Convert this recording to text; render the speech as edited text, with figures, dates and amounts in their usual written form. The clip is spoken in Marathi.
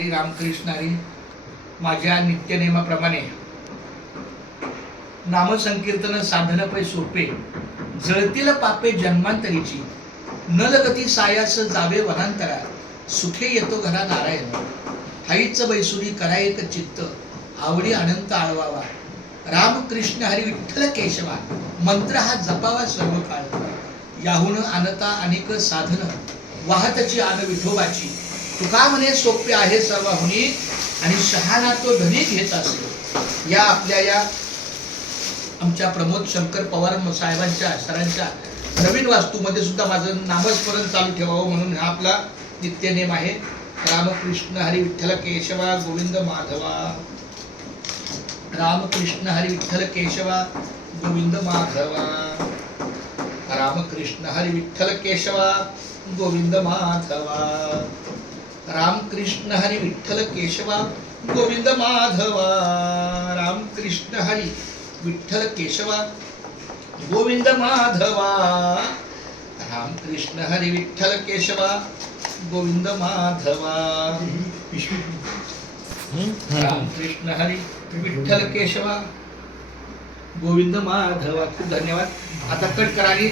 हरी रामकृष्ण हरी. माझ्या नित्यनेमाप्रमाणे नामसंकीर्तन साधन पै सोपे, जळतील पापे जन्मांतरीची, न लगती सायास जावे वनांतरा, सुखे येतो घरा नारायण. हाईच बैसुरी करायक चित्त, आवडी अनंत आळवावा. राम कृष्ण हरी विठ्ठल केशवा, मंत्र हा जपावा सर्व काळ. याहून आणता अनेक साधन, वाहतची आन विठोबाची. तुका म्हणे सोपे आहे सर्वाहुनी, आणि शहाणा तो धनी घेत असे. या आपल्या या आमच्या प्रमोद शंकर पवार साहेबांच्या सरांच्या नवीन वास्तूमध्ये सुद्धा माझं नामस्मरण चालू ठेवावं म्हणून हा आपला नित्यनेम आहे. रामकृष्ण हरी विठ्ठल केशवा गोविंद माधवा. रामकृष्ण हरी विठ्ठल केशवा गोविंद माधवा. रामकृष्ण हरी विठ्ठल केशवा गोविंद माधवा. रामकृष्ण हरी विठ्ठल केशवा गोविंद माधवा. रामकृष्ण हरी विठ्ठल केशवा गोविंद माधवा. रामकृष्ण हरी विठ्ठल केशवा गोविंद माधवा. रामकृष्ण हरी विठ्ठल केशवा गोविंद माधवा. खूप धन्यवाद. आता कट करा आणि